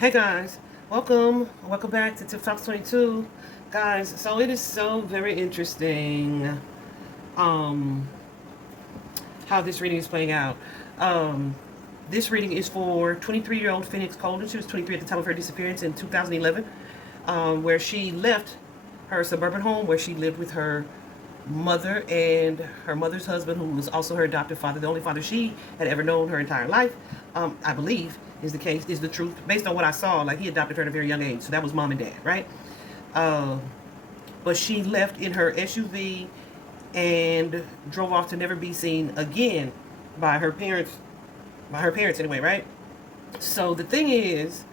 Hey guys, welcome back to Tip Talks 22. Guys, so it is so very interesting um how this reading is playing out. Um this reading is for 23-year-old Phoenix Coldon. She was 23 at the time of her disappearance in 2011, where she left her suburban home where she lived with her mother and her mother's husband, who was also her adoptive father, the only father she had ever known her entire life. I believe is the case, is the truth, based on what I saw. Like, he adopted her at a very young age, so that was mom and dad, right? Uh, but she left in her SUV and drove off to never be seen again by her parents. By her parents, anyway, right? So the thing is,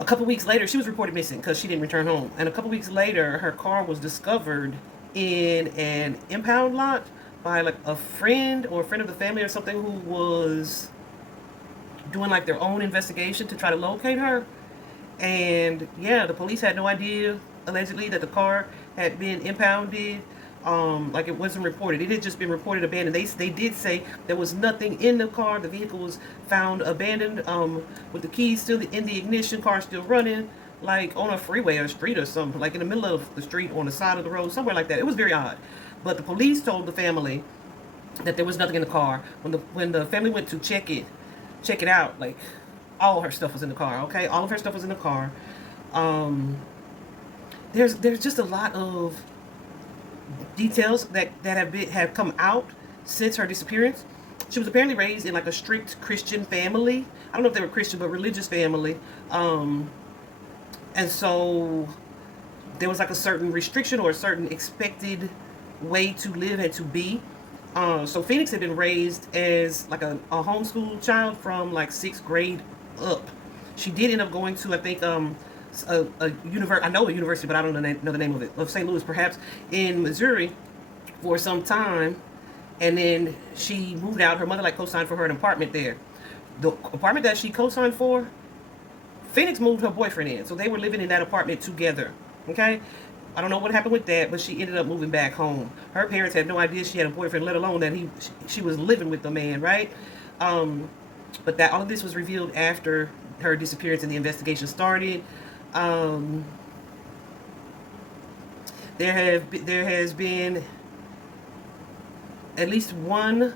a couple weeks later, she was reported missing because she didn't return home. And a couple weeks later, her car was discovered in an impound lot by like a friend or a friend of the family or something, who was doing like their own investigation to try to locate her. And yeah, the police had no idea, allegedly, that the car had been impounded. Like, it wasn't reported. It had just been reported abandoned. They did say there was nothing in the car. The vehicle was found abandoned, with the keys still in the ignition, car still running, like on a freeway or a street or something, like in the middle of the street, on the side of the road, somewhere like that. It was very odd. But the police told the family that there was nothing in the car. When the family went to check it out, like, all her stuff was in the car. Okay, all of her stuff was in the car. Um, there's just a lot of details that have come out since her disappearance. She was apparently raised in like a strict Christian family. I don't know if they were Christian, but religious family. And so there was like a certain restriction or a certain expected way to live and to be. So Phoenix had been raised as like a homeschool child from like sixth grade up. She did end up going to, I think, I know a university, but I don't know the name of it, of St. Louis, perhaps, in Missouri, for some time. And then she moved out. Her mother like co-signed for her an apartment there. The apartment that she co-signed for, Phoenix moved her boyfriend in, so they were living in that apartment together. Okay, I don't know what happened with that, but she ended up moving back home. Her parents had no idea she had a boyfriend, let alone that she was living with the man, right? Um, but that all of this was revealed after her disappearance and the investigation started. Um, there has been at least one.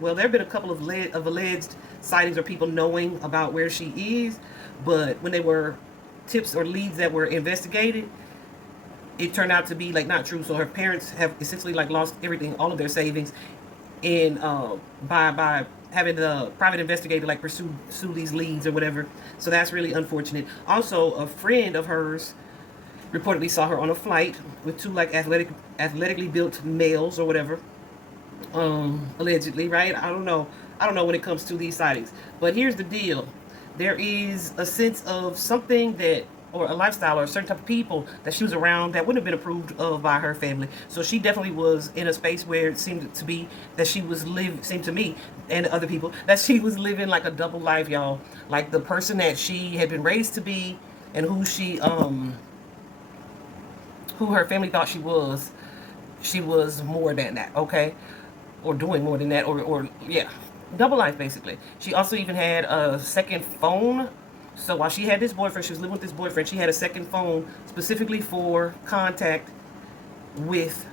Well, there have been a couple of alleged sightings or people knowing about where she is, but when they were tips or leads that were investigated, it turned out to be like not true. So her parents have essentially like lost everything, all of their savings, in by having the private investigator like pursue these leads or whatever. So that's really unfortunate. Also, a friend of hers reportedly saw her on a flight with two like athletically built males or whatever. Allegedly, right? I don't know when it comes to these sightings. But here's the deal. There is a sense of something that, or a lifestyle or a certain type of people that she was around that wouldn't have been approved of by her family. So she definitely was in a space where it seemed to be that she was seemed to me and other people that she was living like a double life, y'all. Like, the person that she had been raised to be and who her family thought she was more than that, okay? Or doing more than that, or yeah, double life, basically. She also even had a second phone. So while she had this boyfriend, she was living with this boyfriend, she had a second phone specifically for contact with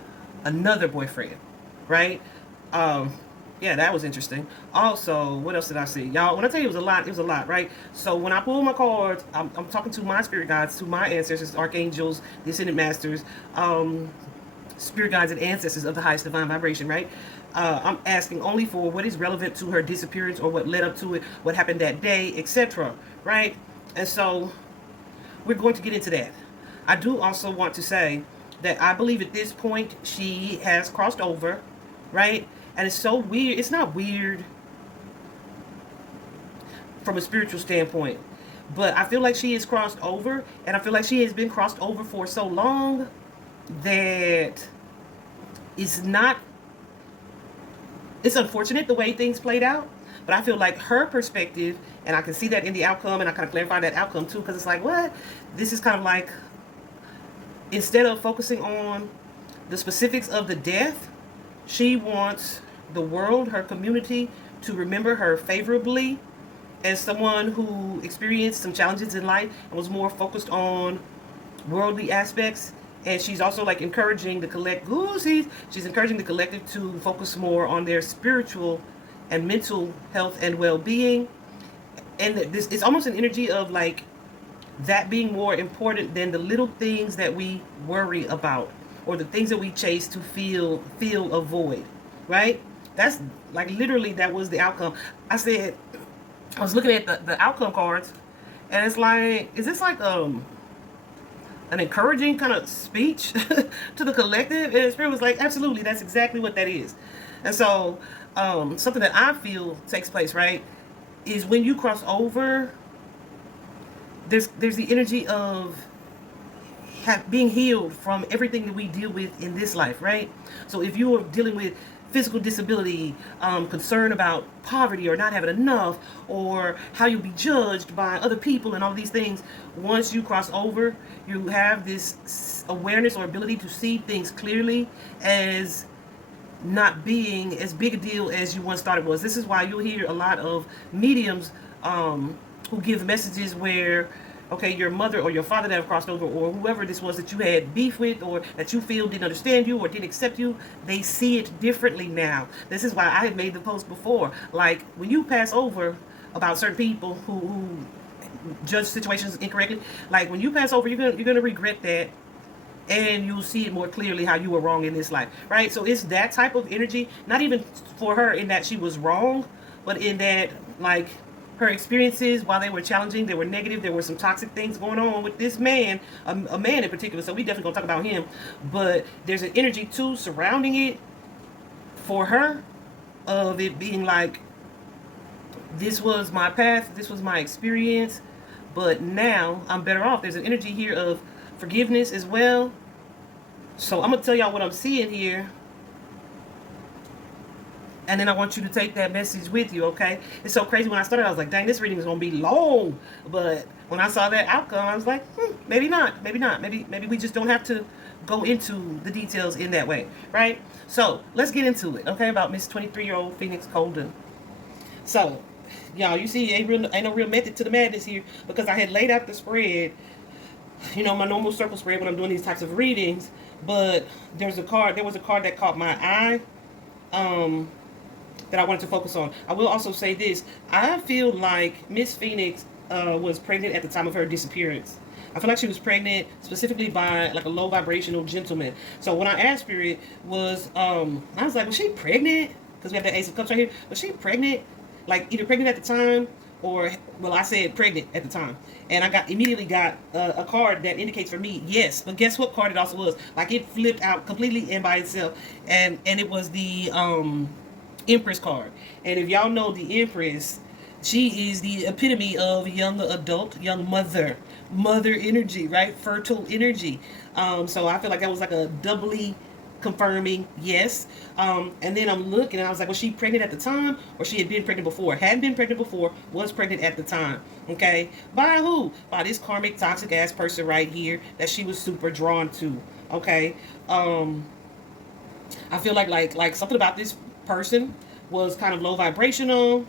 another boyfriend, right? Um, yeah, that was interesting. Also, what else did I see? Y'all, when I tell you it was a lot, right? So when I pull my cards, I'm talking to my spirit guides, to my ancestors, archangels, the ascended masters, spirit guides and ancestors of the highest divine vibration, right? I'm asking only for what is relevant to her disappearance or what led up to it, what happened that day, etc., right? And so we're going to get into that. I do also want to say that I believe at this point she has crossed over, right? And it's so weird. It's not weird from a spiritual standpoint, but I feel like she is crossed over, and I feel like she has been crossed over for so long that it's not, it's unfortunate the way things played out, but I feel like her perspective, and I can see that in the outcome, and I kind of clarify that outcome too, because it's like, what? This is kind of like, instead of focusing on the specifics of the death, she wants the world, her community, to remember her favorably as someone who experienced some challenges in life and was more focused on worldly aspects. And she's also like encouraging the she's encouraging the collective to focus more on their spiritual and mental health and well-being. And this is almost an energy of like that being more important than the little things that we worry about or the things that we chase to feel a void, right? That's like literally that was the outcome. I was looking at the outcome cards, and it's like, is this like an encouraging kind of speech to the collective? And Spirit was like, absolutely, that's exactly what that is. And so something that I feel takes place, right, is when you cross over, there's the energy of being healed from everything that we deal with in this life, right? So if you are dealing with physical disability, concern about poverty or not having enough, or how you'll be judged by other people and all these things, once you cross over, you have this awareness or ability to see things clearly as not being as big a deal as you once thought it was. This is why you'll hear a lot of mediums who give messages where, okay, your mother or your father that have crossed over, or whoever this was that you had beef with, or that you feel didn't understand you or didn't accept you, they see it differently now. This is why I had made the post before. Like, when you pass over about certain people who judge situations incorrectly, like when you pass over, you're gonna regret that, and you'll see it more clearly how you were wrong in this life, right? So it's that type of energy, not even for her in that she was wrong, but in that, like, her experiences, while they were challenging, they were negative, there were some toxic things going on with this man, a man in particular, so we definitely gonna talk about him, but there's an energy too surrounding it for her, of it being like, this was my path, this was my experience, but now I'm better off. There's an energy here of forgiveness as well. So I'm gonna tell y'all what I'm seeing here, and then I want you to take that message with you, okay? It's so crazy. When I started, I was like, dang, this reading is going to be long. But when I saw that outcome, I was like, maybe not. Maybe not. Maybe we just don't have to go into the details in that way, right? So let's get into it, okay, about Miss 23-year-old Phoenix Coldon. So, y'all, you see, ain't no real method to the madness here, because I had laid out the spread, you know, my normal circle spread when I'm doing these types of readings. But there was a card that caught my eye, that I wanted to focus on. I will also say this. I feel like Miss Phoenix was pregnant at the time of her disappearance. I feel like she was pregnant specifically by like a low vibrational gentleman. So when I asked Spirit was, I was like, was she pregnant? Because we have the Ace of Cups right here. Was she pregnant? Like either pregnant at the time, or, well, I said pregnant at the time. And I immediately got a card that indicates for me, yes. But guess what card it also was? Like, it flipped out completely and by itself. And it was the Empress card. And if y'all know the Empress, she is the epitome of young adult, young mother energy, right? Fertile energy. So I feel like that was like a doubly confirming yes. And then I'm looking and I was like, was she pregnant at the time, or she had been pregnant before? Hadn't been pregnant before, was pregnant at the time. Okay, by who? By this karmic toxic ass person right here that she was super drawn to. Okay, I feel like something about this person was kind of low vibrational,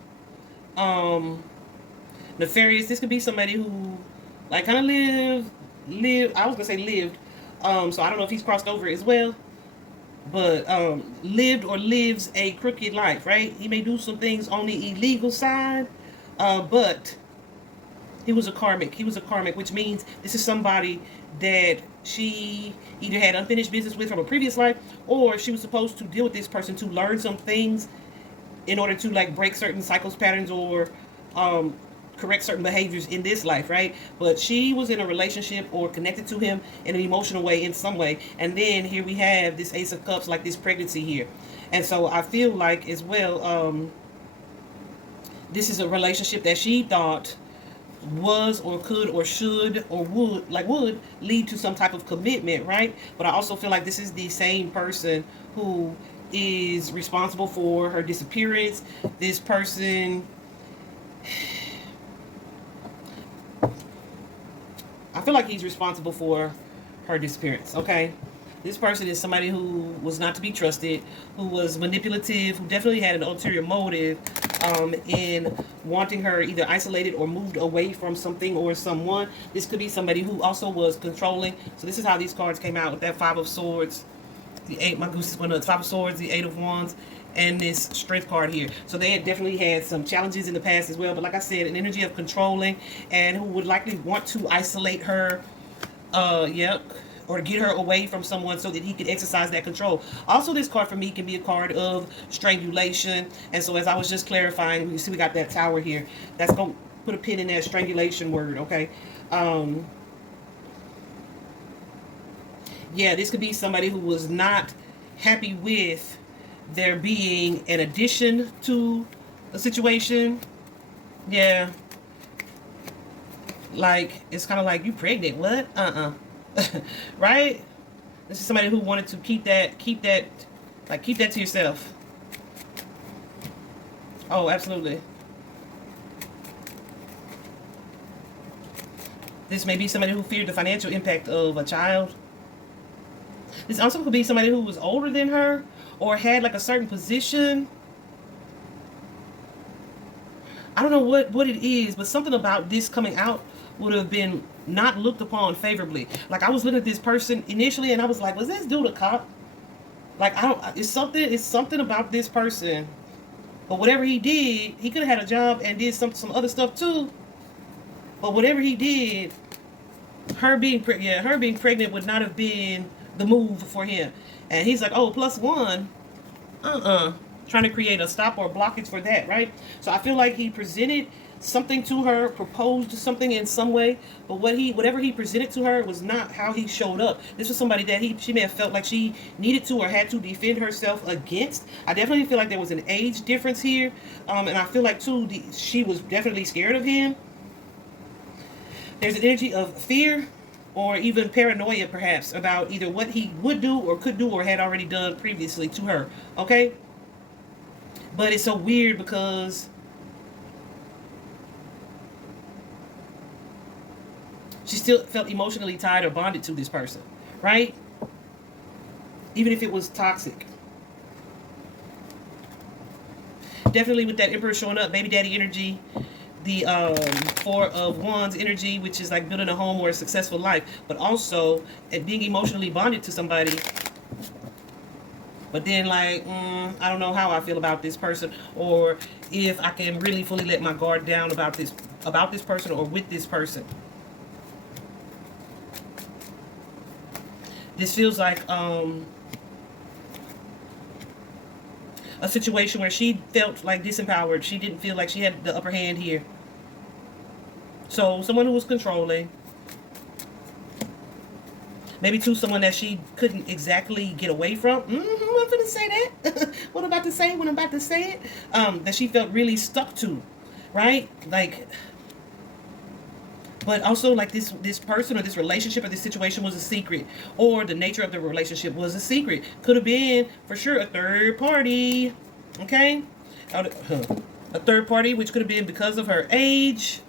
nefarious. This could be somebody who like kind of lived, I was gonna say lived, so I don't know if he's crossed over as well, but lived or lives a crooked life, right? He may do some things on the illegal side, but he was a karmic, which means this is somebody that she either had unfinished business with from a previous life, or she was supposed to deal with this person to learn some things in order to like break certain cycles, patterns, or correct certain behaviors in this life, right? But she was in a relationship or connected to him in an emotional way, in some way. And then here we have this Ace of Cups, like this pregnancy here. And so I feel like as well, this is a relationship that she thought was or could or should or would lead to some type of commitment, right? But I also feel like this is the same person who is responsible for her disappearance. This person, I feel like he's responsible for her disappearance, okay? This person is somebody who was not to be trusted, who was manipulative, who definitely had an ulterior motive, in wanting her either isolated or moved away from something or someone. This could be somebody who also was controlling. So this is how these cards came out with that Five of Swords, the Eight, my goose is one of the Five of Swords, the Eight of Wands, and this Strength card here. So they had definitely had some challenges in the past as well. But like I said, an energy of controlling, and who would likely want to isolate her, or get her away from someone so that he could exercise that control. Also, this card for me can be a card of strangulation. And so as I was just clarifying, you see we got that Tower here. That's going to put a pin in that strangulation word, okay? Yeah, this could be somebody who was not happy with there being an addition to a situation. Yeah. Like, it's kind of like, you pregnant, what? Right? This is somebody who wanted to keep that to yourself. Oh, absolutely. This may be somebody who feared the financial impact of a child. This also could be somebody who was older than her or had like a certain position. I don't know what it is, but something about this coming out would have been not looked upon favorably. Like, I was looking at this person initially and I was like, was this dude a cop? Like, it's something about this person. But whatever he did, he could have had a job and did some other stuff too. But whatever he did, her being pregnant would not have been the move for him. And he's like, oh, +1. Trying to create a stop or blockage for that, right? So I feel like he presented something to her, proposed something in some way, but whatever he presented to her was not how he showed up. This was somebody that she may have felt like she needed to or had to defend herself against. I definitely feel like there was an age difference here, and I feel like too she was definitely scared of him. There's an energy of fear or even paranoia perhaps about either what he would do or could do or had already done previously to her, okay? But it's so weird because she still felt emotionally tied or bonded to this person, right? Even if it was toxic. Definitely with that Emperor showing up, baby daddy energy, the Four of Wands energy, which is like building a home or a successful life, but also at being emotionally bonded to somebody. But then, like, I don't know how I feel about this person, or if I can really fully let my guard down about this person or with this person. This feels like a situation where she felt like disempowered. She didn't feel like she had the upper hand here. So someone who was controlling. Maybe to someone that she couldn't exactly get away from. I'm going to say that. What I'm about to say when I'm about to say it. That she felt really stuck to. Right? Like, but also like this person or this relationship or this situation was a secret. Or the nature of the relationship was a secret. Could have been, for sure, a third party. Okay? A third party, which could have been because of her age.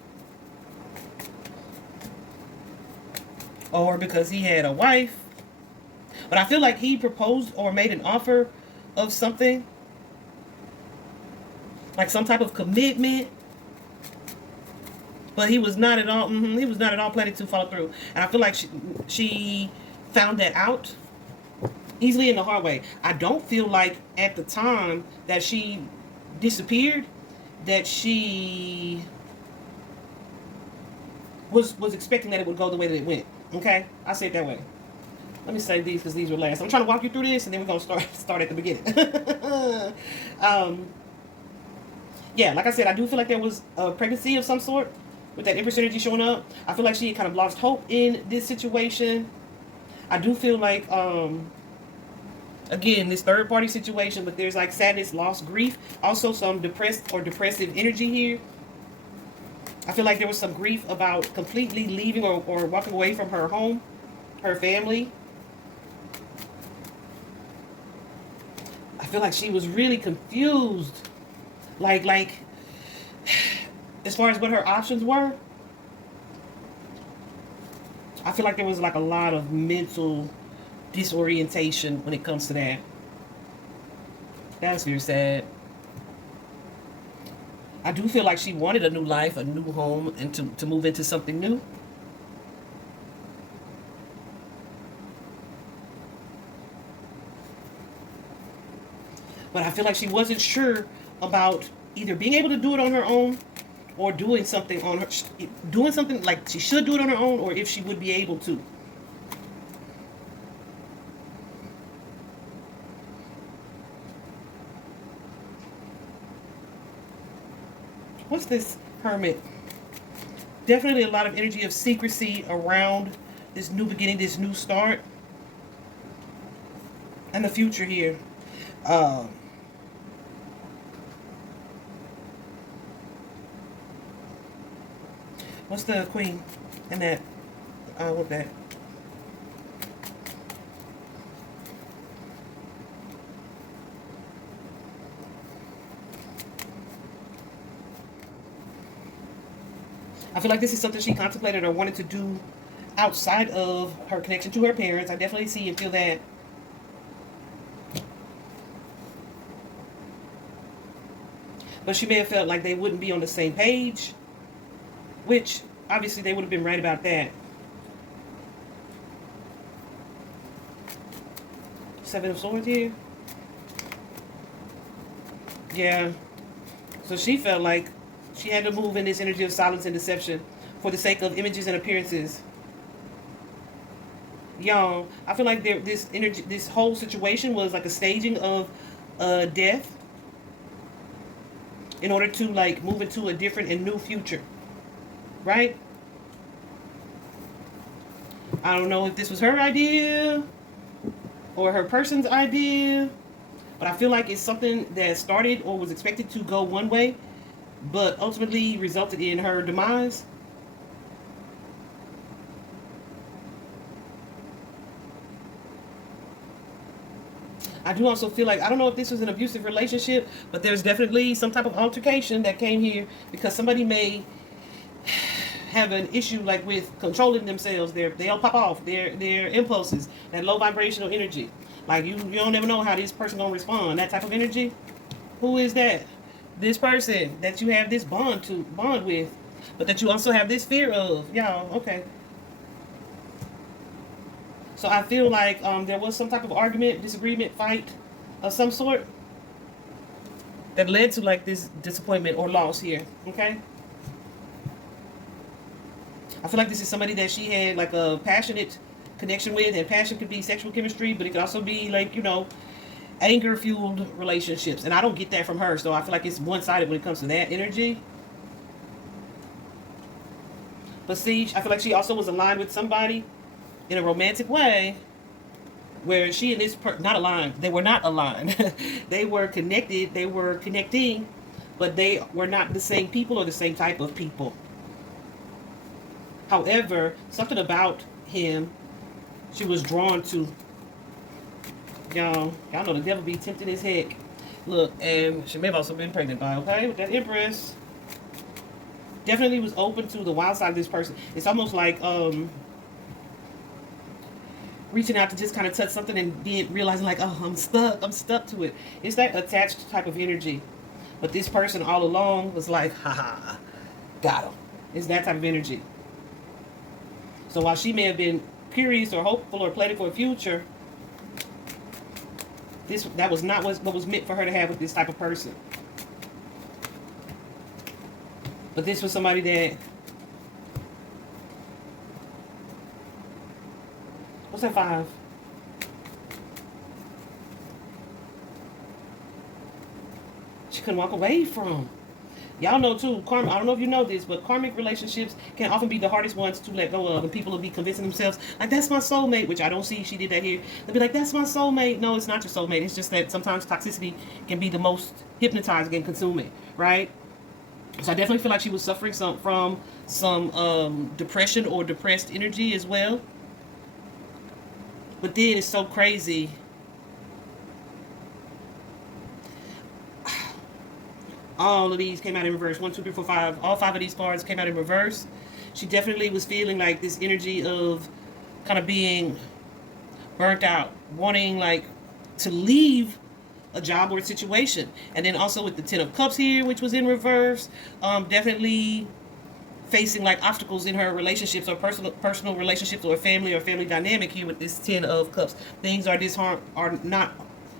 Or because he had a wife. But I feel like he proposed or made an offer of something. Like some type of commitment. But he was not at all, he was not at all planning to follow through. And I feel like she found that out easily in the hard way. I don't feel like at the time that she disappeared, that she was expecting that it would go the way that it went. Okay, I say it that way. Let me save these because these were last. I'm trying to walk you through this, and then we're gonna start at the beginning. Yeah, like I said, I do feel like there was a pregnancy of some sort with that Empress energy showing up. I feel like she kind of lost hope in this situation. I do feel like, again, this third party situation, but there's like sadness, loss, grief, also some depressed or depressive energy here. I feel like there was some grief about completely leaving or walking away from her home, her family. I feel like she was really confused. Like, as far as what her options were. I feel like there was like a lot of mental disorientation when it comes to that. That's very sad. I do feel like she wanted a new life, a new home, and to move into something new. But I feel like she wasn't sure about either being able to do it on her own or doing something on her, doing something like she should do it on her own, or if she would be able to. What's this Hermit? Definitely a lot of energy of secrecy around this new beginning, this new start, and the future here. Um, what's the Queen and that? What that? I feel like this is something she contemplated or wanted to do outside of her connection to her parents. I definitely see and feel that. But she may have felt like they wouldn't be on the same page, which obviously they would have been right about that. Seven of Swords here. Yeah. So she felt like she had to move in this energy of silence and deception for the sake of images and appearances. Y'all, I feel like this energy, this whole situation was like a staging of death in order to like move into a different and new future, right? I don't know if this was her idea or her person's idea, but I feel like it's something that started or was expected to go one way, but ultimately resulted in her demise. I do also feel like, I don't know if this was an abusive relationship, but there's definitely some type of altercation that came here because somebody may have an issue like with controlling themselves. They'll pop off their impulses, that low vibrational energy. Like you don't ever know how this person gonna respond. That type of energy. Who is that? This person that you have this bond with, but that you also have this fear of. Y'all, okay. So I feel like there was some type of argument, disagreement, fight of some sort that led to like this disappointment or loss here. Okay. I feel like this is somebody that she had like a passionate connection with, and passion could be sexual chemistry, but it could also be like, anger fueled relationships. And I don't get that from her, so I feel like it's one sided when it comes to that energy. But see, I feel like she also was aligned with somebody in a romantic way where she and this not aligned. They were not aligned. They were connected. They were connecting, but they were not the same people or the same type of people. However, something about him she was drawn to. Y'all know the devil be tempted as heck. Look, and she may have also been pregnant by, okay, with that Empress. Definitely was open to the wild side of this person. It's almost like reaching out to just kind of touch something and realizing like, oh, I'm stuck to it. It's that attached type of energy. But this person all along was like, haha, got him. It's that type of energy. So while she may have been curious or hopeful or planning for a future, that was not what was meant for her to have with this type of person. But this was somebody that, what's that 5? She couldn't walk away from. Y'all know too, I don't know if you know this, but karmic relationships can often be the hardest ones to let go of. And people will be convincing themselves, like, that's my soulmate, which I don't see she did that here. They'll be like, that's my soulmate. No, it's not your soulmate. It's just that sometimes toxicity can be the most hypnotizing and consuming, right? So I definitely feel like she was suffering from some depression or depressed energy as well. But then it's so crazy. All of these came out in reverse. 1, 2, 3, 4, 5. All 5 of these cards came out in reverse. She definitely was feeling like this energy of kind of being burnt out, wanting like to leave a job or a situation. And then also with the Ten of Cups here, which was in reverse, definitely facing like obstacles in her relationships or personal relationships or family dynamic here with this Ten of Cups. Things are not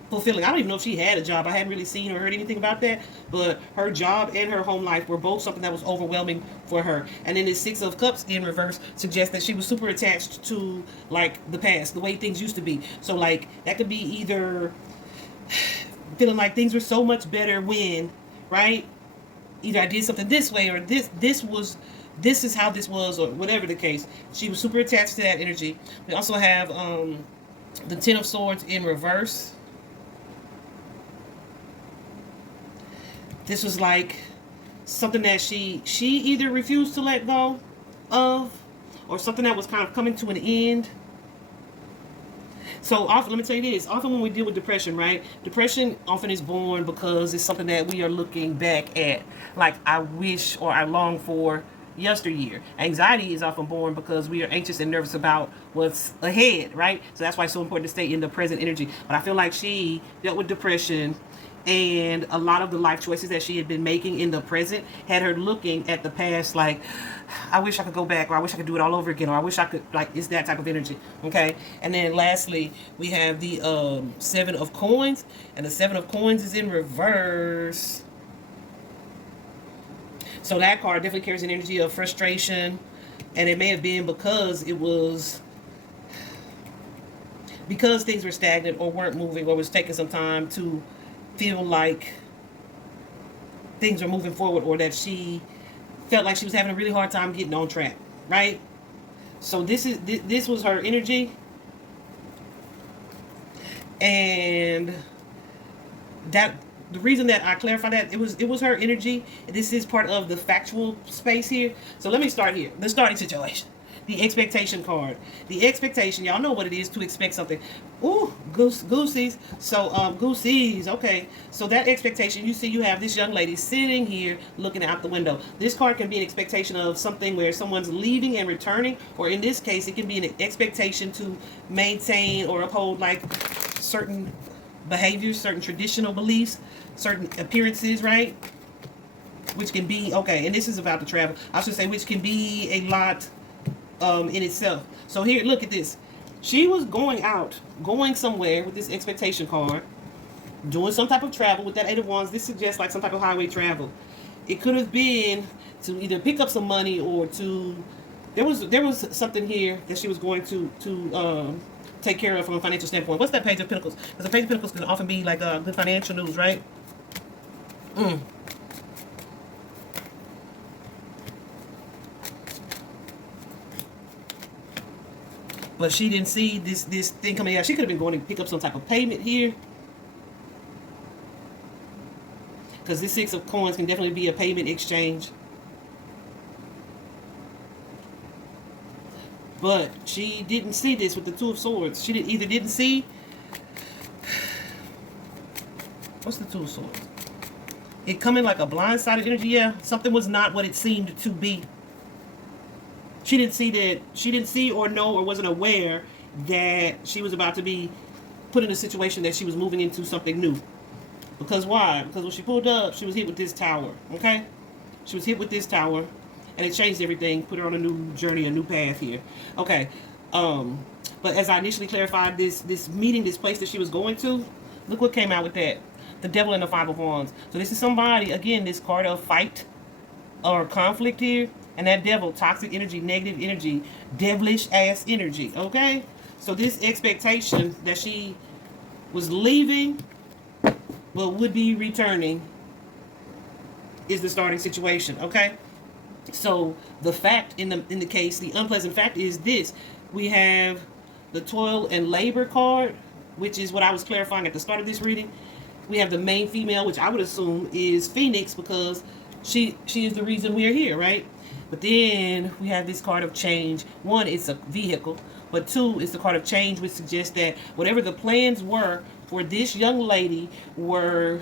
fulfilling. I don't even know if she had a job. I hadn't really seen or heard anything about that, but her job and her home life were both something that was overwhelming for her. And then the Six of Cups in reverse suggests that she was super attached to like the past, the way things used to be. So like that could be either feeling like things were so much better when, right? Either I did something this way or this is how this was, or whatever the case. She was super attached to that energy. We also have the Ten of Swords in reverse. This was like something that she either refused to let go of, or something that was kind of coming to an end. So often, let me tell you this, often when we deal with depression, right? Depression often is born because it's something that we are looking back at, like I wish or I long for yesteryear. Anxiety is often born because we are anxious and nervous about what's ahead, right? So that's why it's so important to stay in the present energy. But I feel like she dealt with depression, and a lot of the life choices that she had been making in the present had her looking at the past like, I wish I could go back, or I wish I could do it all over again, or I wish I could, like, it's that type of energy. Okay. And then lastly, we have the Seven of Coins, and the Seven of Coins is in reverse. So that card definitely carries an energy of frustration, and it may have been because things were stagnant or weren't moving, or was taking some time to feel like things are moving forward, or that she felt like she was having a really hard time getting on track, right? So this was her energy, and that the reason that I clarify that it was her energy. This is part of the factual space here. So let me start here. The starting situation. The expectation card. The expectation, y'all know what it is to expect something. Ooh, goosies. So, goosies, okay. So that expectation, you see you have this young lady sitting here looking out the window. This card can be an expectation of something where someone's leaving and returning, or in this case, it can be an expectation to maintain or uphold like certain behaviors, certain traditional beliefs, certain appearances, right? Which can be, okay, and this is about to travel. I should say, which can be a lot in itself. So here, look at this. She was going somewhere with this expectation card, doing some type of travel with that Eight of Wands. This suggests like some type of highway travel. It could have been to either pick up some money or to, there was something here that she was going to take care of from a financial standpoint. What's that Page of Pentacles? Because the Page of Pentacles can often be like good financial news, right? But she didn't see this thing coming out. She could have been going to pick up some type of payment here, because this Six of Coins can definitely be a payment exchange. But she didn't see this with the Two of Swords. She either didn't see. What's the Two of Swords? It coming like a blindsided energy. Yeah, something was not what it seemed to be. She didn't see that. She didn't see or know or wasn't aware that she was about to be put in a situation that she was moving into something new. Because why? Because when she pulled up, she was hit with this tower. Okay? She was hit with this tower, and it changed everything, put her on a new journey, a new path here. Okay. But as I initially clarified, this meeting, this place that she was going to, look what came out with that. The Devil and the Five of Wands. So this is somebody, again, this card of fight or conflict here. And that devil, toxic energy, negative energy, devilish ass energy, okay? So this expectation that she was leaving but would be returning is the starting situation, okay? So the fact in the case, the unpleasant fact is this. We have the toil and labor card, which is what I was clarifying at the start of this reading. We have the main female, which I would assume is Phoenix, because she is the reason we are here, right? But then we have this card of change. One, it's a vehicle. But two, it's the card of change, which suggests that whatever the plans were for this young lady were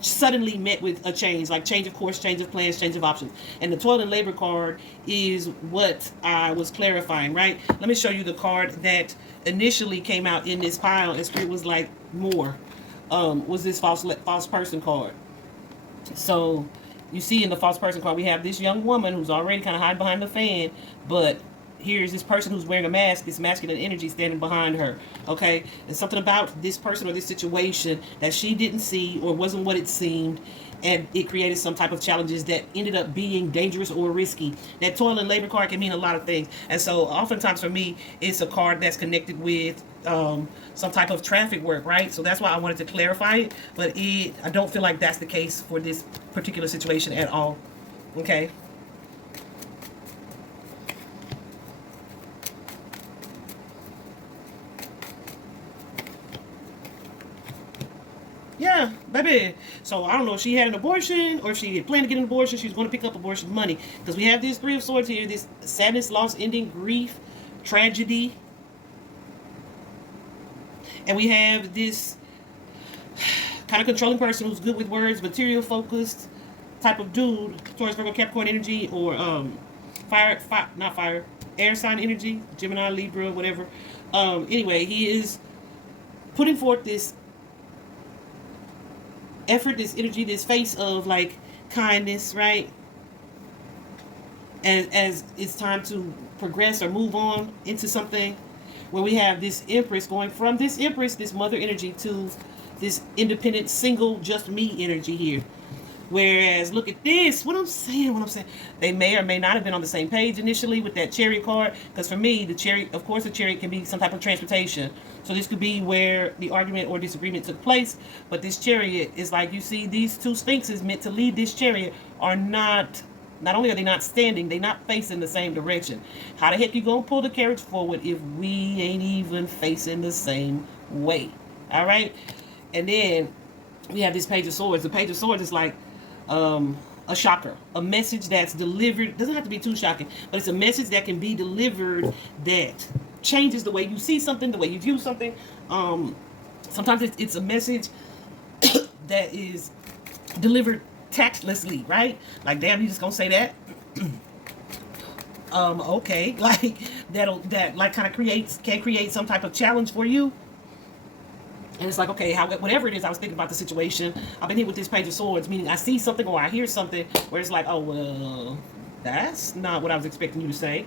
suddenly met with a change. Like change of course, change of plans, change of options. And the toil and labor card is what I was clarifying, right? Let me show you the card that initially came out in this pile. And Spirit was like, more. was this false person card. So you see in the false person card, we have this young woman who's already kind of hiding behind the fan, but here's this person who's wearing a mask, this masculine energy standing behind her. Okay, and something about this person or this situation that she didn't see or wasn't what it seemed, and it created some type of challenges that ended up being dangerous or risky. That toil and labor card can mean a lot of things, and so oftentimes for me, it's a card that's connected with some type of traffic work, right? So that's why I wanted to clarify it, but I don't feel like that's the case for this particular situation at all. Okay. Yeah, baby. So I don't know if she had an abortion or if she had planned to get an abortion. She's going to pick up abortion money. Because we have this Three of Swords here. This sadness, loss, ending, grief, tragedy. And we have this kind of controlling person who's good with words, material focused type of dude. Taurus, Virgo, Capricorn energy, or not fire, air sign energy, Gemini, Libra, whatever. Anyway, he is putting forth this effort, this energy, this face of like kindness, right? As it's time to progress or move on into something, where we have this Empress going from this Empress, this mother energy, to this independent, single, just me energy here. Whereas, look at this. What I'm saying. They may or may not have been on the same page initially with that Chariot card. Because for me, the Chariot, of course, the Chariot can be some type of transportation. So this could be where the argument or disagreement took place. But this Chariot is like, you see, these two Sphinxes meant to lead this Chariot are not only are they not standing, they're not facing the same direction. How the heck you gonna pull the carriage forward if we ain't even facing the same way? All right? And then we have this Page of Swords. The Page of Swords is like a shocker, a message that's delivered. Doesn't have to be too shocking, but it's a message that can be delivered that changes the way you see something, the way you view something. Sometimes it's a message that is delivered tactlessly, right? Like, damn, you just gonna say that? Okay, like that like kind of can create some type of challenge for you. And it's like, okay, whatever it is, I was thinking about the situation. I've been hit with this Page of Swords, meaning I see something or I hear something where it's like, oh, well, that's not what I was expecting you to say.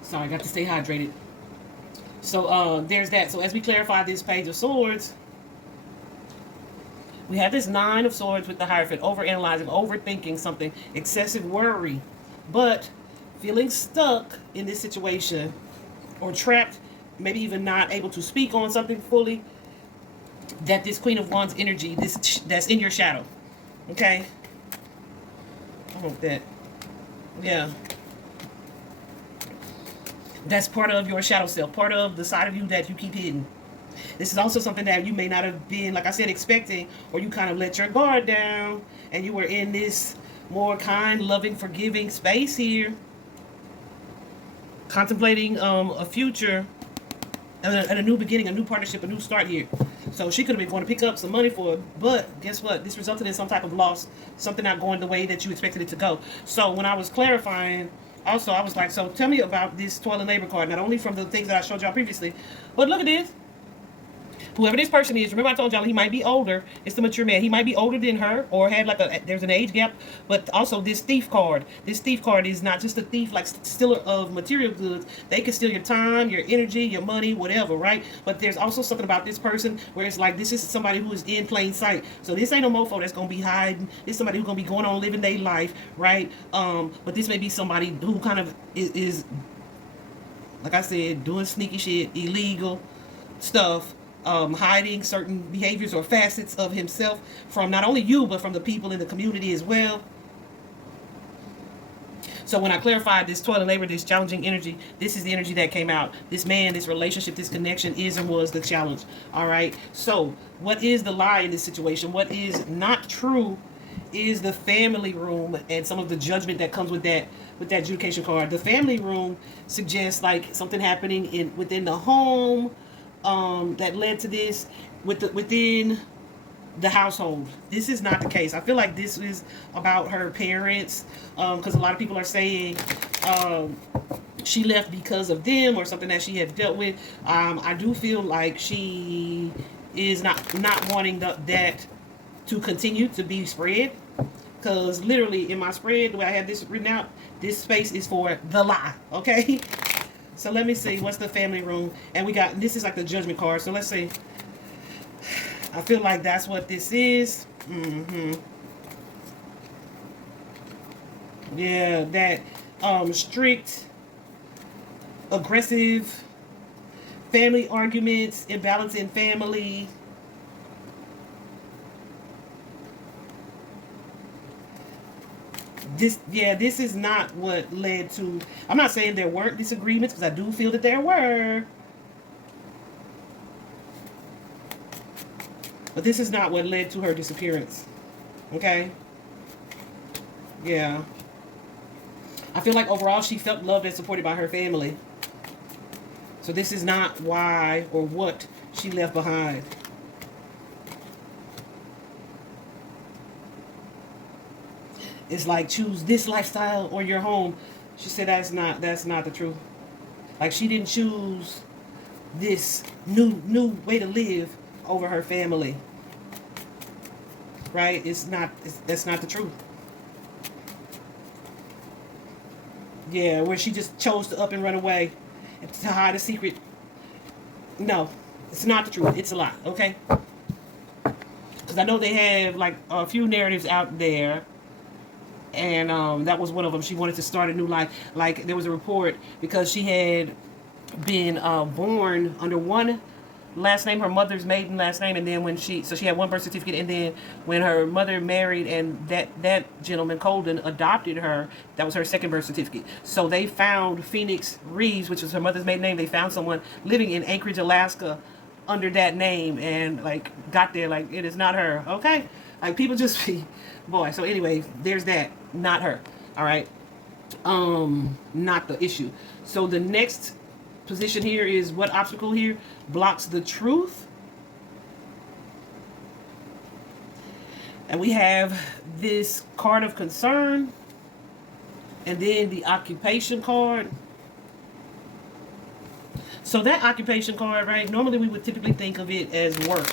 Sorry, I got to stay hydrated. So there's that. So as we clarify this Page of Swords, we have this Nine of Swords with the Hierophant, overanalyzing, overthinking something, excessive worry, but feeling stuck in this situation or trapped, maybe even not able to speak on something fully. That this Queen of Wands energy, that's in your shadow. Okay? I hope that. Yeah. That's part of your shadow self, part of the side of you that you keep hidden. This is also something that you may not have been, like I said, expecting, or you kind of let your guard down and you were in this more kind, loving, forgiving space here, contemplating a future and a new beginning, a new partnership, a new start here. So she could have been going to pick up some money for it, but guess what? This resulted in some type of loss, something not going the way that you expected it to go. So when I was clarifying, also I was like, so tell me about this toil and labor card, not only from the things that I showed y'all previously, but look at this. Whoever this person is, remember I told y'all he might be older. It's the mature man. He might be older than her or had like there's an age gap. But also this thief card. This thief card is not just a thief, like stealer of material goods. They can steal your time, your energy, your money, whatever, right? But there's also something about this person where it's like this is somebody who is in plain sight. So this ain't no mofo that's going to be hiding. This is somebody who's going to be going on living their life, right? But this may be somebody who kind of is like I said, doing sneaky shit, illegal stuff. Hiding certain behaviors or facets of himself from not only you, but from the people in the community as well. So when I clarified this toil and labor, this challenging energy, this is the energy that came out. This man, this relationship, this connection is and was the challenge. All right. So what is the lie in this situation? What is not true is the family room and some of the judgment that comes with that adjudication card. The family room suggests like something happening within the home, that led to this within the household. This is not the case. I feel like this is about her parents, because a lot of people are saying she left because of them or something that she had dealt with. I do feel like she is not wanting that to continue to be spread, because literally in my spread, the way I have this written out, this space is for the lie. Okay. So let me see what's the family room, and we got, this is like the judgment card. So let's see. I feel like that's what this is. Yeah, that strict, aggressive family arguments, imbalance in family. This is not what led to, I'm not saying there weren't disagreements, because I do feel that there were, but this is not what led to her disappearance. Okay. Yeah. I feel like overall she felt loved and supported by her family. So this is not why or what she left behind. It's like, choose this lifestyle or your home. She said that's not the truth. Like, she didn't choose this new way to live over her family. Right? That's not the truth. Yeah, where she just chose to up and run away and to hide a secret. No, it's not the truth. It's a lie. Okay? Because I know they have like a few narratives out there, and that was one of them. She wanted to start a new life. Like, there was a report because she had been born under one last name, her mother's maiden last name, and then when she had one birth certificate, and then when her mother married and that gentleman Coldon adopted her, that was her second birth certificate. So they found Phoenix Reeves, which was her mother's maiden name. They found someone living in Anchorage, Alaska, under that name, and like got there, like, it is not her. Okay, like, people just be, boy. So anyway, there's that, not her. All right, not the issue. So the next position here is, what obstacle here blocks the truth? And we have this card of concern, and then the occupation card. So that occupation card, right, normally we would typically think of it as work,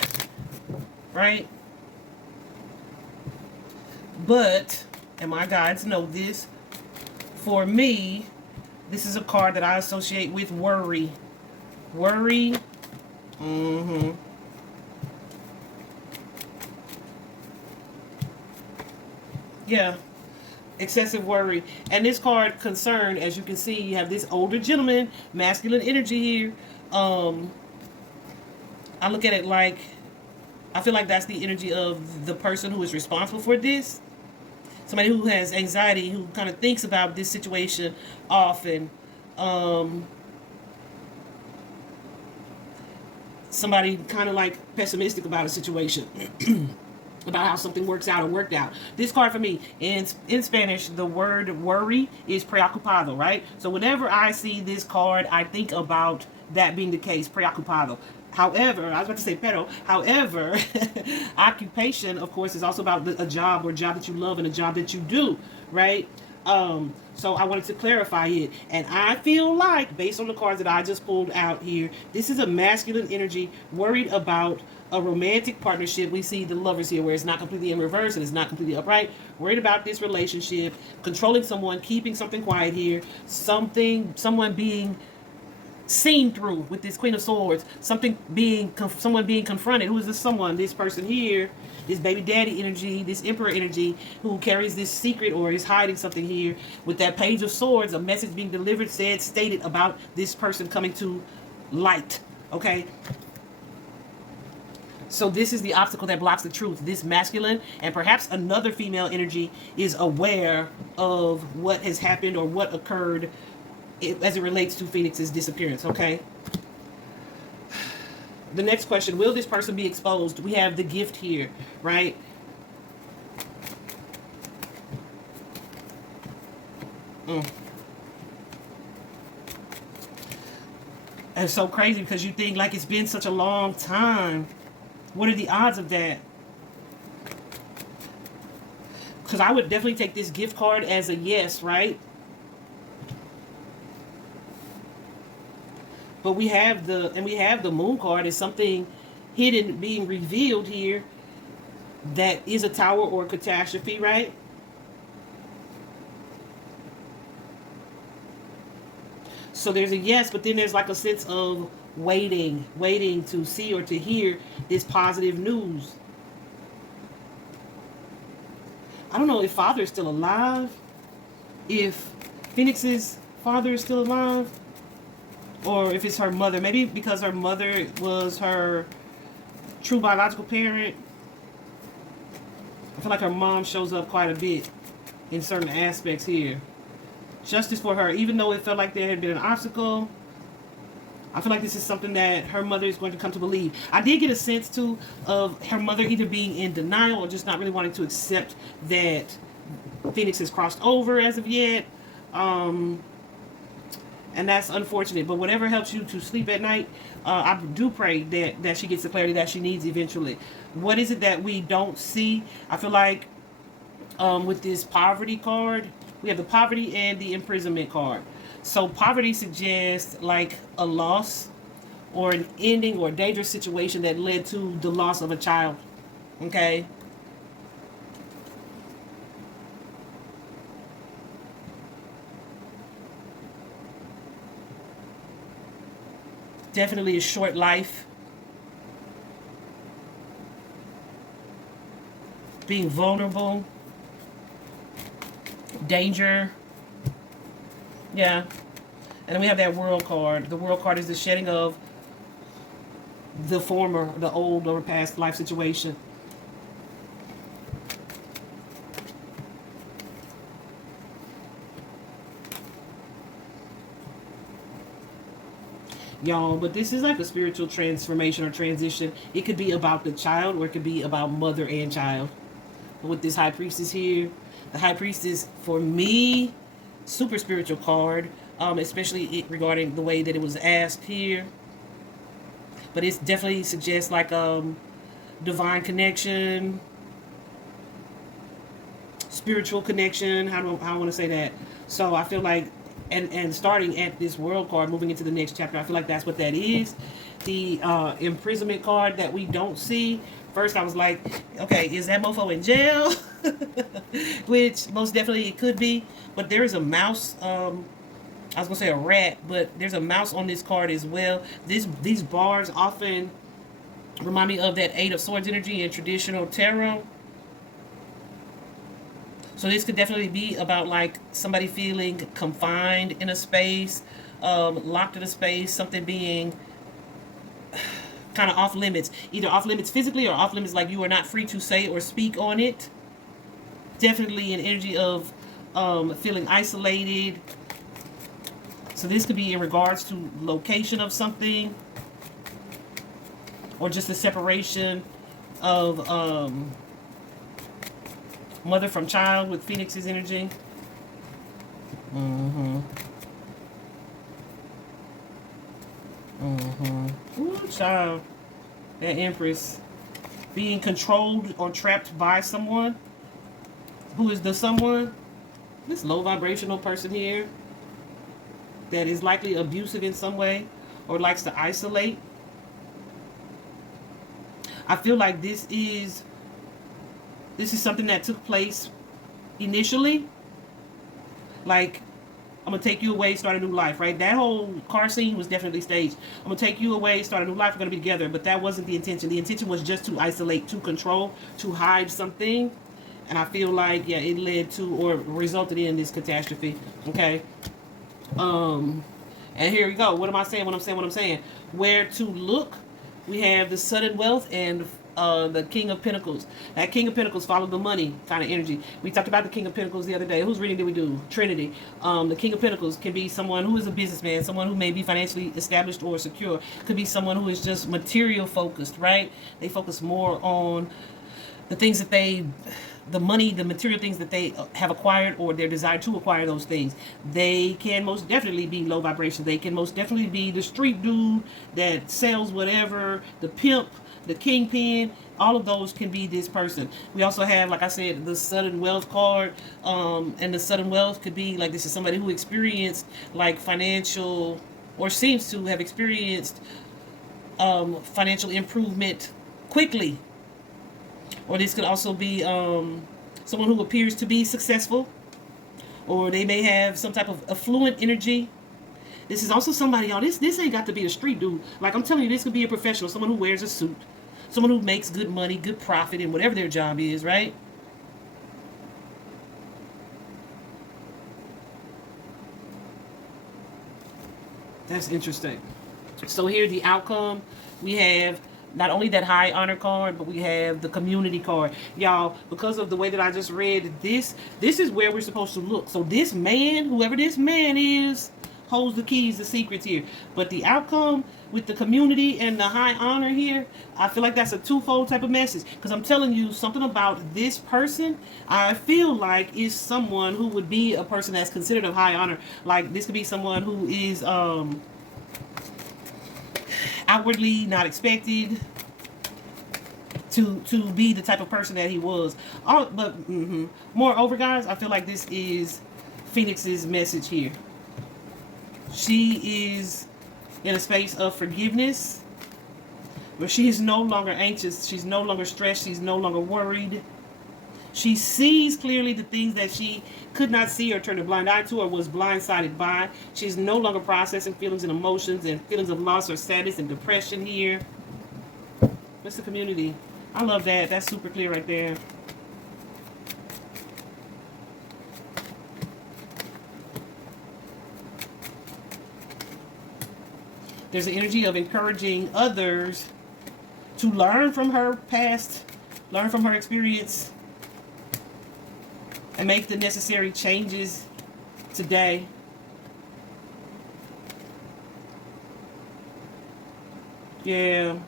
right? But, and my guides know this, for me, this is a card that I associate with worry. Worry. Yeah. Excessive worry. And this card, concern, as you can see, you have this older gentleman, masculine energy here. I look at it like, I feel like that's the energy of the person who is responsible for this. Somebody who has anxiety, who kind of thinks about this situation often. Somebody kind of like pessimistic about a situation. About how something works out or worked out. This card for me, in Spanish, the word worry is preocupado, right? So whenever I see this card, I think about that being the case, preocupado. However, I was about to say pero, however, occupation, of course, is also about a job, or a job that you love and a job that you do, right? So I wanted to clarify it. And I feel like, based on the cards that I just pulled out here, this is a masculine energy worried about a romantic partnership. We see the Lovers here, where it's not completely in reverse and it's not completely upright. Worried about this relationship, controlling someone, keeping something quiet here, someone being seen through with this Queen of Swords, someone being confronted. Who is this someone? This person here, this baby daddy energy, this Emperor energy, who carries this secret or is hiding something here. With that Page of Swords, a message being delivered, stated about this person coming to light. Okay. So this is the obstacle that blocks the truth. This masculine and perhaps another female energy is aware of what has happened or what occurred as it relates to Phoenix's disappearance, okay? The next question, will this person be exposed? We have the Gift here, right? It's so crazy because you think like it's been such a long time. What are the odds of that? Because I would definitely take this Gift card as a yes, right? But we have the moon card as something hidden being revealed here that is a tower or a catastrophe, right? So there's a yes, but then there's like a sense of waiting to see or to hear this positive news. I don't know if father is still alive, if Phoenix's father is still alive, or if it's her mother. Maybe because her mother was her true biological parent. I feel like her mom shows up quite a bit in certain aspects here. Justice for her, even though it felt like there had been an obstacle. I feel like this is something that her mother is going to come to believe. I did get a sense too of her mother either being in denial or just not really wanting to accept that Phoenix has crossed over as of yet. And that's unfortunate. But whatever helps you to sleep at night, I do pray that she gets the clarity that she needs eventually. What is it that we don't see? I feel like with this poverty card, we have the poverty and the imprisonment card. So poverty suggests like a loss or an ending or a dangerous situation that led to the loss of a child. Okay? Definitely a short life. Being vulnerable. Danger. Yeah. And then we have that world card. The world card is the shedding of the old or past life situation. Y'all, but this is like a spiritual transformation or transition. It could be about the child or it could be about mother and child. But with this high priestess here, the high priestess, for me, super spiritual card, especially regarding the way that it was asked here. But it definitely suggests like divine connection, spiritual connection. How I want to say that? So I feel like, and starting at this world card, moving into the next chapter, I feel like that's what that is. The imprisonment card that we don't see. First, I was like, okay, is that mofo in jail? Which most definitely it could be. But there is a mouse. I was gonna say a rat, but there's a mouse on this card as well. These bars often remind me of that Eight of Swords energy in traditional tarot. So this could definitely be about like somebody feeling confined in a space, locked in a space, something being kind of off limits, either off limits physically or off limits like you are not free to say or speak on it. Definitely an energy of feeling isolated. So this could be in regards to location of something, or just the separation of mother from child with Phoenix's energy. Ooh, child. That Empress. Being controlled or trapped by someone. Who is the someone? This low vibrational person here that is likely abusive in some way or likes to isolate. I feel like this is something that took place initially. Like, I'm gonna take you away, start a new life, right? That whole car scene was definitely staged. I'm gonna take you away, start a new life, we're gonna be together. But that wasn't the intention. The intention was just to isolate, to control, to hide something. And I feel like, yeah, it led to or resulted in this catastrophe. Okay. And here we go. What am I saying? What I'm saying. Where to look? We have the sudden wealth and the King of Pentacles. That King of Pentacles follow the money kind of energy. We talked about the King of Pentacles the other day. Whose reading did we do? Trinity. The King of Pentacles can be someone who is a businessman, someone who may be financially established or secure. Could be someone who is just material focused, right? They focus more on the things that the money, the material things that they have acquired or their desire to acquire those things. They can most definitely be low vibration. They can most definitely be the street dude that sells whatever, the pimp, the kingpin. All of those can be this person. We also have, like I said, the sudden wealth card. And the sudden wealth could be like this is somebody who experienced like financial or seems to have experienced financial improvement quickly. Or this could also be someone who appears to be successful, or they may have some type of affluent energy. This is also somebody, y'all. This ain't got to be a street dude. Like I'm telling you, this could be a professional, someone who wears a suit, someone who makes good money, good profit in whatever their job is, right? That's interesting. So here, the outcome, we have not only that high honor card, but we have the community card. Y'all, because of the way that I just read this is where we're supposed to look. So this man, whoever this man is, holds the keys, the secrets here. But the outcome with the community and the high honor here, I feel like that's a twofold type of message. Because I'm telling you something about this person, I feel like is someone who would be a person that's considered of high honor. Like this could be someone who is outwardly not expected to be the type of person that he was. Moreover, guys, I feel like this is Phoenix's message here. She is in a space of forgiveness, where she is no longer anxious, she's no longer stressed, she's no longer worried. She sees clearly the things that she could not see or turn a blind eye to or was blindsided by. She's no longer processing feelings and emotions and feelings of loss or sadness and depression here. What's the community? I love that. That's super clear right there. There's an energy of encouraging others to learn from her past, learn from her experience, and make the necessary changes today. Yeah.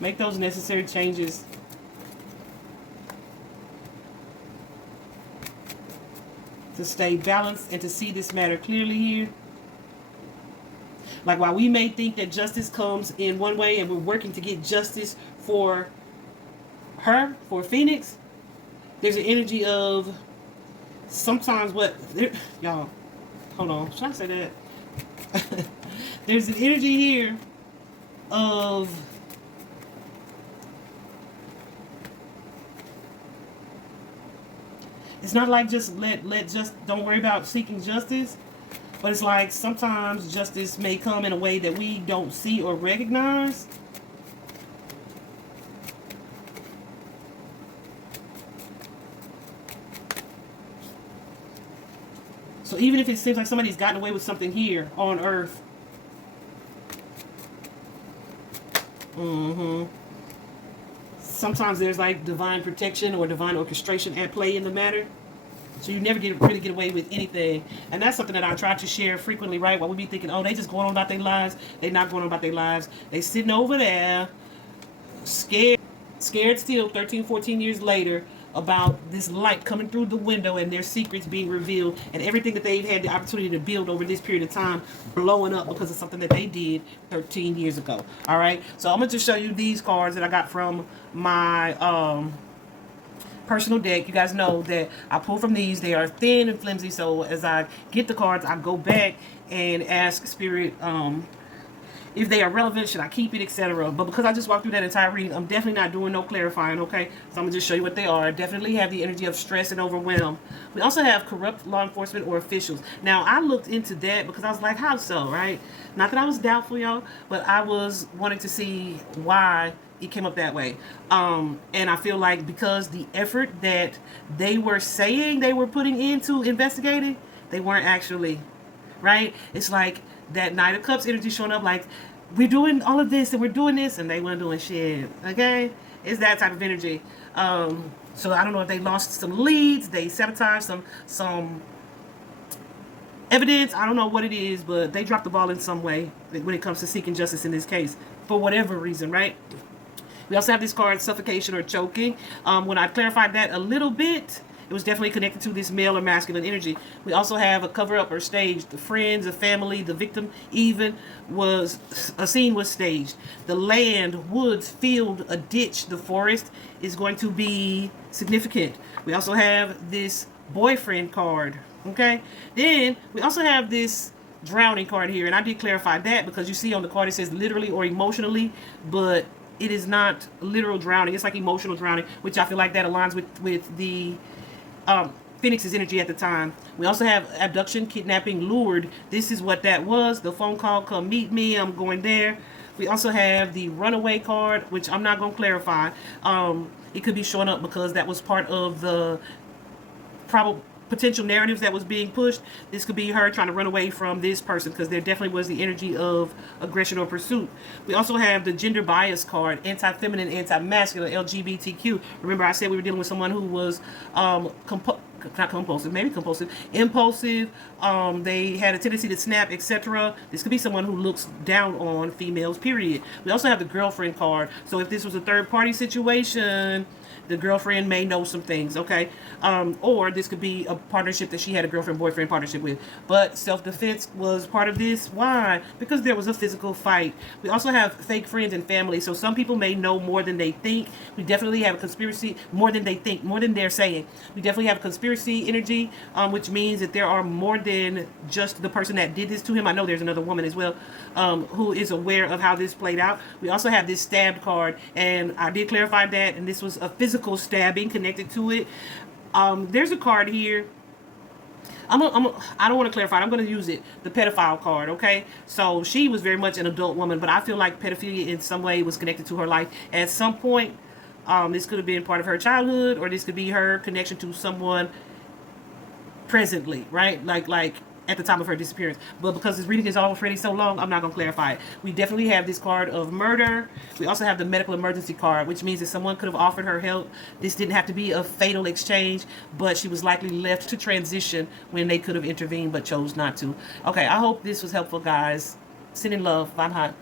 Make those necessary changes. To stay balanced and to see this matter clearly here. Like while we may think that justice comes in one way and we're working to get justice for her, for Phoenix, there's an energy of sometimes y'all, hold on, should I say that? There's an energy here of it's not like just don't worry about seeking justice, but it's like sometimes justice may come in a way that we don't see or recognize. So even if it seems like somebody's gotten away with something here on Earth, sometimes there's like divine protection or divine orchestration at play in the matter. So you never really get away with anything. And that's something that I try to share frequently, right? While we be thinking, oh, they just going on about their lives. They not going on about their lives. They sitting over there, scared still 13, 14 years later about this light coming through the window and their secrets being revealed and everything that they've had the opportunity to build over this period of time blowing up because of something that they did 13 years ago. All right. So I'm going to just show you these cards that I got from my personal deck. You guys know that I pull from these. They are thin and flimsy. So as I get the cards, I go back and ask Spirit if they are relevant, should I keep it, etc. But because I just walked through that entire reading, I'm definitely not doing no clarifying, okay? So I'm going to just show you what they are. Definitely have the energy of stress and overwhelm. We also have corrupt law enforcement or officials. Now, I looked into that because I was like, how so, right? Not that I was doubtful, y'all, but I was wanting to see why it came up that way. And I feel like because the effort that they were saying they were putting into investigating, they weren't actually, right? It's like that Knight of Cups energy showing up like, we're doing all of this and we're doing this, and they weren't doing shit, okay? It's that type of energy. So I don't know if they lost some leads, they sabotaged some evidence. I don't know what it is, but they dropped the ball in some way when it comes to seeking justice in this case, for whatever reason, right? We also have this card, suffocation or choking. When I clarified that a little bit, it was definitely connected to this male or masculine energy. We also have a cover-up or staged. The friends, the family, the victim even was, a scene was staged. The land, woods, field, a ditch, the forest is going to be significant. We also have this boyfriend card. Okay. Then we also have this drowning card here, and I did clarify that because you see on the card it says literally or emotionally, but it is not literal drowning. It's like emotional drowning, which I feel like that aligns with the Phoenix's energy at the time. We also have abduction, kidnapping, lured. This is what that was. The phone call, come meet me, I'm going there. We also have the runaway card, which I'm not going to clarify. It could be showing up because that was part of the probable potential narratives that was being pushed. This could be her trying to run away from this person because there definitely was the energy of aggression or pursuit. We also have the gender bias card, anti-feminine, anti-masculine, LGBTQ. Remember I said we were dealing with someone who was not compulsive, maybe compulsive, impulsive. They had a tendency to snap, etc. This could be someone who looks down on females, period. We also have the girlfriend card. So if this was a third party situation, the girlfriend may know some things, okay? Or this could be a partnership that she had a girlfriend-boyfriend partnership with. But self-defense was part of this. Why? Because there was a physical fight. We also have fake friends and family. So some people may know more than they think. We definitely have a conspiracy, more than they think, more than they're saying. We definitely have conspiracy energy, which means that there are more than just the person that did this to him. I know there's another woman as well who is aware of how this played out. We also have this stabbed card, and I did clarify that, and this was a physical stabbing connected to it. There's a card here. I don't want to clarify. I'm going to use it. The pedophile card, okay? So she was very much an adult woman, but I feel like pedophilia in some way was connected to her life at some point. This could have been part of her childhood, or this could be her connection to someone presently, right? Like at the time of her disappearance. But because this reading is already so long, I'm not going to clarify it. We definitely have this card of murder. We also have the medical emergency card, which means that someone could have offered her help. This didn't have to be a fatal exchange, but she was likely left to transition when they could have intervened but chose not to. Okay, I hope this was helpful, guys. Sending love. Von Hot.